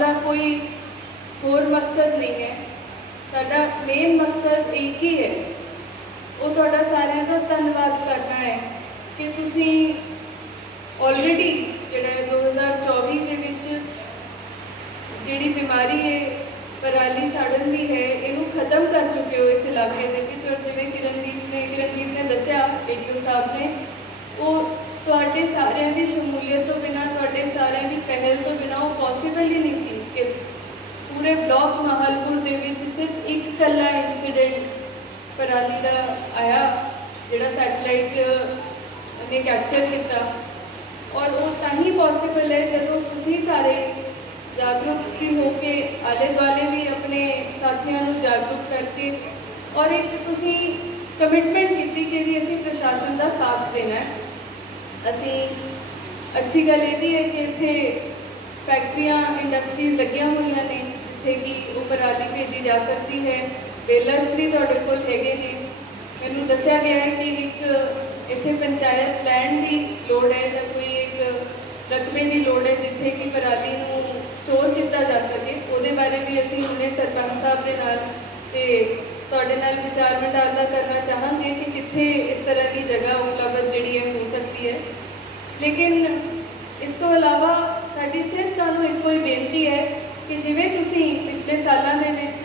ਦਾ ਕੋਈ ਹੋਰ ਮਕਸਦ ਨਹੀਂ ਹੈ। ਸਾਡਾ ਮੇਨ ਮਕਸਦ ਇੱਕ ਹੀ ਹੈ। ਉਹ ਤੁਹਾਡਾ ਸਾਰਿਆਂ ਦਾ ਧੰਨਵਾਦ ਕਰਨਾ ਹੈ ਕਿ ਤੁਸੀਂ ਆਲਰੇਡੀ ਜਿਹੜਾ ਹੈ 2024 ਦੇ ਵਿੱਚ ਜਿਹੜੀ ਬਿਮਾਰੀ ਹੈ, ਪਰਾਲੀ ਸਾੜਨ ਦੀ ਹੈ, ਇਹਨੂੰ ਖਤਮ ਕਰ ਚੁੱਕੇ ਹੋ ਇਸ ਇਲਾਕੇ ਦੇ ਵਿੱਚ। ਔਰ ਜਿਵੇਂ ਕਿਰਨਦੀਪ ਨੇ, ਕਿਰਨਜੀਤ ਨੇ ਦੱਸਿਆ ਏਡੀਓ ਸਾਹਿਬ ਨੇ, ਉਹ ਤੁਹਾਡੇ ਸਾਰਿਆਂ ਦੀ ਸ਼ਮੂਲੀਅਤ ਤੋਂ ਬਿਨਾ, ਤੁਹਾਡੇ ਸਾਰਿਆਂ ਦੀ ਪਹਿਲ ਤੋਂ ਬਿਨਾ ਉਹ ਪੋਸੀਬਲ ਹੀ ਨਹੀਂ ਸੀ ਕਿ ਪੂਰੇ ਬਲਾਕ ਮਹਲਪੁਰ ਦੇ ਵਿੱਚ ਸਿਰਫ ਇੱਕ ਕੱਲਾ ਇਨਸੀਡੈਂਟ ਪਰਾਲੀ ਦਾ ਆਇਆ, ਜਿਹੜਾ ਸੈਟਲਾਈਟ ਨੇ ਕੈਪਚਰ ਕੀਤਾ। ਔਰ ਉਹ ਤਾਂ ਹੀ ਪੋਸੀਬਲ ਹੈ ਜਦੋਂ ਤੁਸੀਂ ਸਾਰੇ ਜਾਗਰੂਕ ਵੀ ਹੋ ਕੇ ਆਲੇ ਦੁਆਲੇ ਵੀ ਆਪਣੇ ਸਾਥੀਆਂ ਨੂੰ ਜਾਗਰੂਕ ਕਰਕੇ ਔਰ ਇੱਕ ਤੁਸੀਂ ਕਮਿਟਮੈਂਟ ਕੀਤੀ ਕਿ ਜੀ ਅਸੀਂ ਪ੍ਰਸ਼ਾਸਨ ਦਾ ਸਾਥ ਦੇਣਾ ਹੈ। ਅਸੀਂ, ਅੱਛੀ ਗੱਲ ਇਹ ਵੀ ਹੈ ਕਿ ਇੱਥੇ ਫੈਕਟਰੀਆਂ ਇੰਡਸਟਰੀਜ਼ ਲੱਗੀਆਂ ਹੋਈਆਂ ਨੇ, ਜਿੱਥੇ ਕਿ ਉਹ ਪਰਾਲੀ ਭੇਜੀ ਜਾ ਸਕਦੀ ਹੈ। ਬੇਲਰਸ ਵੀ ਤੁਹਾਡੇ ਕੋਲ ਹੈਗੇ ਨੇ। ਮੈਨੂੰ ਦੱਸਿਆ ਗਿਆ ਹੈ ਕਿ ਇੱਕ ਇੱਥੇ ਪੰਚਾਇਤ ਲੈਂਡ ਦੀ ਲੋੜ ਹੈ ਜਾਂ ਕੋਈ ਇੱਕ ਰਕਬੇ ਦੀ ਲੋੜ ਹੈ, ਜਿੱਥੇ ਕਿ ਪਰਾਲੀ ਨੂੰ ਸਟੋਰ ਕੀਤਾ ਜਾ ਸਕੇ। ਉਹਦੇ ਬਾਰੇ ਵੀ ਅਸੀਂ ਹੁਣੇ ਸਰਪੰਚ ਸਾਹਿਬ ਦੇ ਨਾਲ ਤੇ ਤੁਹਾਡੇ ਨਾਲ ਵਿਚਾਰ ਵਟਾਂਦਰਾ ਕਰਨਾ ਚਾਹਾਂਗੇ ਕਿ ਕਿੱਥੇ ਇਸ ਤਰ੍ਹਾਂ ਦੀ ਜਗ੍ਹਾ ਉਪਲਬਧ ਜਿਹੜੀ ਹੈ ਹੋ ਸਕਦੀ ਹੈ। ਲੇਕਿਨ ਇਸ ਤੋਂ ਇਲਾਵਾ ਸਾਡੀ ਸਿਰਫ ਤੁਹਾਨੂੰ ਇੱਕੋ ਹੀ ਬੇਨਤੀ ਹੈ ਕਿ ਜਿਵੇਂ ਤੁਸੀਂ ਪਿਛਲੇ ਸਾਲਾਂ ਦੇ ਵਿੱਚ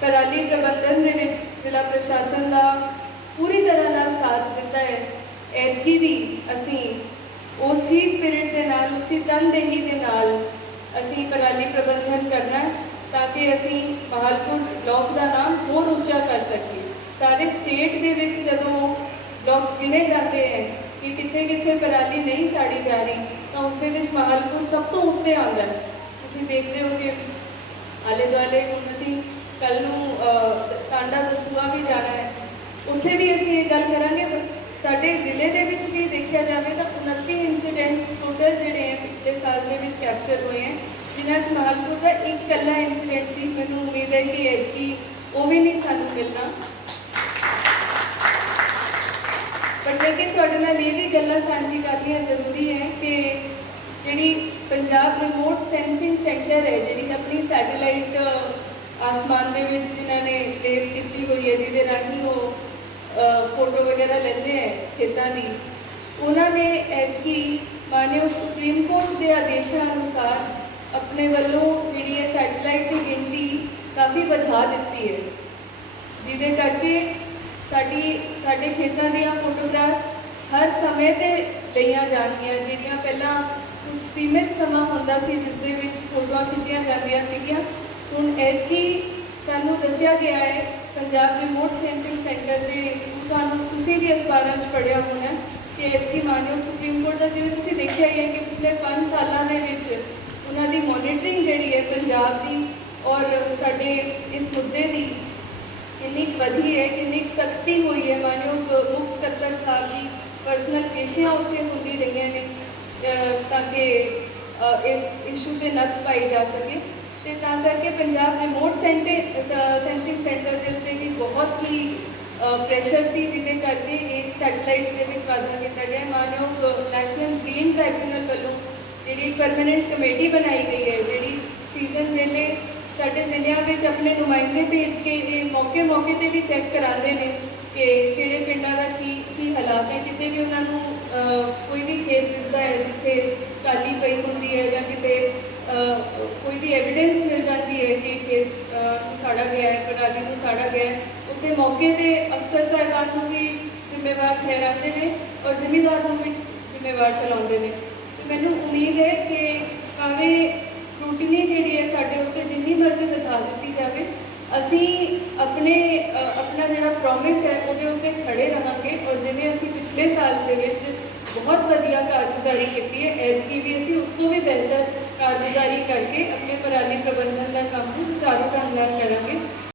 ਪਰਾਲੀ ਪ੍ਰਬੰਧਨ ਦੇ ਵਿੱਚ ਜ਼ਿਲ੍ਹਾ ਪ੍ਰਸ਼ਾਸਨ ਦਾ ਪੂਰੀ ਤਰ੍ਹਾਂ ਨਾਲ ਸਾਥ ਦਿੱਤਾ ਹੈ, ਐਤਕੀ ਵੀ ਅਸੀਂ ਉਸ ਹੀ ਸਪਿਰਿਟ ਦੇ ਨਾਲ, ਉਸੇ ਤਨਦੇਹੀ ਦੇ ਨਾਲ ਅਸੀਂ ਪਰਾਲੀ ਪ੍ਰਬੰਧਨ ਕਰਨਾ ਤਾਂ ਕਿ ਅਸੀਂ ਬਹਾਲਪੁਰ ਬਲਾਕ ਦਾ ਨਾਮ ਹੋਰ ਉੱਚਾ ਕਰ ਸਕੀਏ। ਸਾਰੇ ਸਟੇਟ ਦੇ ਵਿੱਚ ਜਦੋਂ ਬਲਾਕਸ ਗਿਣੇ ਜਾਂਦੇ ਹੈ ਕਿ ਕਿੱਥੇ ਕਿੱਥੇ ਪਰਾਲੀ ਨਹੀਂ ਸਾੜੀ ਜਾ ਰਹੀ, ਤਾਂ ਉਸ ਦੇ ਵਿੱਚ ਮਹਾਲਪੁਰ ਸਭ ਤੋਂ ਉੱਤੇ ਆਉਂਦਾ ਹੈ। ਤੁਸੀਂ ਦੇਖਦੇ ਹੋ ਕਿ ਆਲੇ ਦੁਆਲੇ ਹੁਣ ਅਸੀਂ ਕੱਲ ਨੂੰ ਟਾਂਡਾ ਦਸੂਆ ਵੀ ਜਾਣਾ ਹੈ। ਉੱਥੇ ਵੀ ਅਸੀਂ ਇਹ ਗੱਲ ਕਰਾਂਗੇ ਸਾਡੇ ਜ਼ਿਲ੍ਹੇ ਦੇ ਵਿੱਚ ਵੀ ਦੇਖਿਆ ਜਾਵੇ ਤਾਂ 29 ਇਨਸੀਡੈਂਟ ਟੋਟਲ ਜਿਹੜੇ ਹੈ, ਪਿਛਲੇ ਸਾਲ ਦੇ ਵਿੱਚ ਕੈਪਚਰ ਹੋਏ ਹੈ। ਜਿਨ੍ਹਾਂ 'ਚ ਮਹਾਲਪੁਰ ਦਾ ਇੱਕ ਕੱਲਾ ਇਨਸੀਡੈਂਟ ਸੀ, ਮੈਨੂੰ ਉਮੀਦ ਹੈ ਕਿ ਐਤਕੀ ਉਹ ਵੀ ਨਹੀਂ ਸਾਨੂੰ ਮਿਲਣਾ। ਪਰ ਲੇਕਿਨ ਤੁਹਾਡੇ ਨਾਲ ਇਹ ਵੀ ਗੱਲਾਂ ਸਾਂਝੀ ਕਰਨੀਆਂ ਜ਼ਰੂਰੀ ਹੈ ਕਿ ਜਿਹੜੀ ਪੰਜਾਬ ਰਿਮੋਟ ਸੈਂਸਿੰਗ ਸੈਂਟਰ ਹੈ, ਜਿਹੜੀ ਆਪਣੀ ਸੈਟੇਲਾਈਟ ਆਸਮਾਨ ਦੇ ਵਿੱਚ ਜਿਨ੍ਹਾਂ ਨੇ ਪਲੇਸ ਕੀਤੀ ਹੋਈ ਹੈ, ਜਿਹਦੇ ਰਾਹੀਂ ਉਹ ਫੋਟੋ ਵਗੈਰਾ ਲੈਂਦੇ ਹੈ ਖੇਤਾਂ ਦੀ, ਉਹਨਾਂ ਨੇ ਐਤਕੀ ਮਾਨਯੋਗ ਸੁਪਰੀਮ ਕੋਰਟ ਦੇ ਆਦੇਸ਼ਾਂ ਅਨੁਸਾਰ ਆਪਣੇ ਵੱਲੋਂ ਜਿਹੜੀ ਹੈ ਸੈਟੇਲਾਈਟ ਦੀ ਗਿਣਤੀ ਕਾਫੀ ਵਧਾ ਦਿੱਤੀ ਹੈ। ਜਿਹਦੇ ਕਰਕੇ ਸਾਡੀ, ਸਾਡੇ ਖੇਤਾਂ ਦੀਆਂ ਫੋਟੋਗ੍ਰਾਫਸ ਹਰ ਸਮੇਂ ਤੇ ਲਈਆਂ ਜਾਣਗੀਆਂ, ਜਿਹੜੀਆਂ ਪਹਿਲਾਂ ਕੁਝ ਸੀਮਿਤ ਸਮਾਂ ਹੁੰਦਾ ਸੀ, ਜਿਸ ਦੇ ਵਿੱਚ ਫੋਟੋਆਂ ਖਿੱਚੀਆਂ ਜਾਂਦੀਆਂ ਸੀਗੀਆਂ। ਹੁਣ ਐਤਕੀ ਸਾਨੂੰ ਦੱਸਿਆ ਗਿਆ ਹੈ, ਪੰਜਾਬ ਰਿਮੋਟ ਸੈਂਸਿੰਗ ਸੈਂਟਰ ਦੇ ਤੁਹਾਨੂੰ ਤੁਸੀਂ ਵੀ ਅਖਬਾਰਾਂ 'ਚ ਪੜ੍ਹਿਆ ਹੋਣਾ ਕਿ ਐਤਕੀ ਮਾਨਯੋਗ ਸੁਪਰੀਮ ਕੋਰਟ ਦਾ ਜਿਵੇਂ ਤੁਸੀਂ ਦੇਖਿਆ ਹੀ ਹੈ ਕਿ ਪਿਛਲੇ 5 ਸਾਲਾਂ ਦੇ ਵਿੱਚ ਉਹਨਾਂ ਦੀ ਮੋਨੀਟਰਿੰਗ ਜਿਹੜੀ ਹੈ ਪੰਜਾਬ ਦੀ ਔਰ ਸਾਡੇ ਇਸ ਮੁੱਦੇ ਦੀ ਕਿੰਨੀ ਕੁ ਵਧੀ ਹੈ, ਕਿੰਨੀ ਸਖਤੀ ਹੋਈ ਹੈ, ਮਾਨਯੋਗ ਮੁੱਖ ਸਕੱਤਰ ਸਾਹਿਬ ਦੀ ਪਰਸਨਲ ਪੇਸ਼ੀਆਂ ਉੱਥੇ ਹੁੰਦੀ ਰਹੀਆਂ ਨੇ ਤਾਂ ਕਿ ਇਸ ਇਸ਼ੂ ਤੇ ਨੱਥ ਪਾਈ ਜਾ ਸਕੇ ਤੇ ਤਾਂ ਕਰਕੇ Punjab remote centre sensing centre ਦੇ ਉੱਤੇ ਵੀ ਬਹੁਤ ਹੀ ਪ੍ਰੈਸ਼ਰ ਸੀ, ਜਿਹਦੇ ਕਰਕੇ ਇਹ ਸੈਟੇਲਾਈਟਸ ਦੇ ਵਿੱਚ ਵਾਧਾ ਕੀਤਾ ਗਿਆ। ਮਾਨਯੋਗ ਨੈਸ਼ਨਲ ਗ੍ਰੀਨ ਟ੍ਰਾਈਬਿਊਨਲ ਵੱਲੋਂ ਜਿਹੜੀ ਪਰਮਨੈਂਟ ਕਮੇਟੀ ਬਣਾਈ ਗਈ ਹੈ, ਜਿਹੜੀ ਸੀਜ਼ਨ ਵੇਲੇ ਸਾਡੇ ਜ਼ਿਲ੍ਹਿਆਂ ਵਿੱਚ ਆਪਣੇ ਨੁਮਾਇੰਦੇ ਭੇਜ ਕੇ ਇਹ ਮੌਕੇ ਮੌਕੇ ਤੇ ਵੀ ਚੈੱਕ ਕਰਾਉਂਦੇ ਨੇ ਕਿ ਕਿਹੜੇ ਪਿੰਡਾਂ ਦਾ ਕੀ ਕੀ ਹਾਲਾਤ ਹੈ, ਕਿਤੇ ਵੀ ਉਹਨਾਂ ਨੂੰ ਕੋਈ ਵੀ ਖੇਤ ਦਿਸਦਾ ਹੈ, ਜਿੱਥੇ ਕਾਲੀ ਪਈ ਹੁੰਦੀ ਹੈ ਜਾਂ ਕਿਤੇ ਕੋਈ ਵੀ ਐਵੀਡੈਂਸ ਮਿਲ ਜਾਂਦੀ ਹੈ ਕਿ ਖੇਤ ਸਾੜਾ ਗਿਆ ਹੈ ਪਰਾਲੀ ਨੂੰ ਸਾੜਾ ਗਿਆ ਹੈ, ਉੱਥੇ ਮੌਕੇ ਤੇ ਅਫਸਰ ਸਾਹਿਬਾਨ ਨੂੰ ਵੀ ਜ਼ਿੰਮੇਵਾਰ ਠਹਿਰਾਉਂਦੇ ਨੇ ਔਰ ਜ਼ਿਮੀਦਾਰ ਨੂੰ ਵੀ ਜ਼ਿੰਮੇਵਾਰ ਠਹਿਰਾਉਂਦੇ ਨੇ। ਤੇ ਮੈਨੂੰ ਉਮੀਦ ਹੈ ਕਿ ਭਾਵੇਂ ਸਕਰੂਟੀਨੀ ਜਿਹੜੀ ਹੈ ਸਾਡੇ ਉੱਤੇ ਜਿੰਨੀ ਮਰਜ਼ੀ ਵਧਾ ਦਿੱਤੀ ਜਾਵੇ, ਅਸੀਂ ਆਪਣੇ ਆਪਣਾ ਜਿਹੜਾ ਪ੍ਰੋਮਿਸ ਹੈ ਉਹਦੇ ਉੱਤੇ ਖੜੇ ਰਹਾਂਗੇ ਔਰ ਜਿਵੇਂ ਅਸੀਂ ਪਿਛਲੇ ਸਾਲ ਦੇ ਵਿੱਚ ਬਹੁਤ ਵਧੀਆ ਕਾਰਗੁਜ਼ਾਰੀ ਕੀਤੀ ਹੈ, ਐਤਕੀ ਵੀ ਅਸੀਂ ਉਸ ਤੋਂ ਵੀ ਬਿਹਤਰ ਕਾਰਗੁਜ਼ਾਰੀ ਕਰਕੇ ਆਪਣੇ ਪਰਾਲੀ ਪ੍ਰਬੰਧਨ ਦਾ ਕੰਮ ਨੂੰ ਸੁਚਾਰੂ ਢੰਗ ਨਾਲ ਕਰਾਂਗੇ।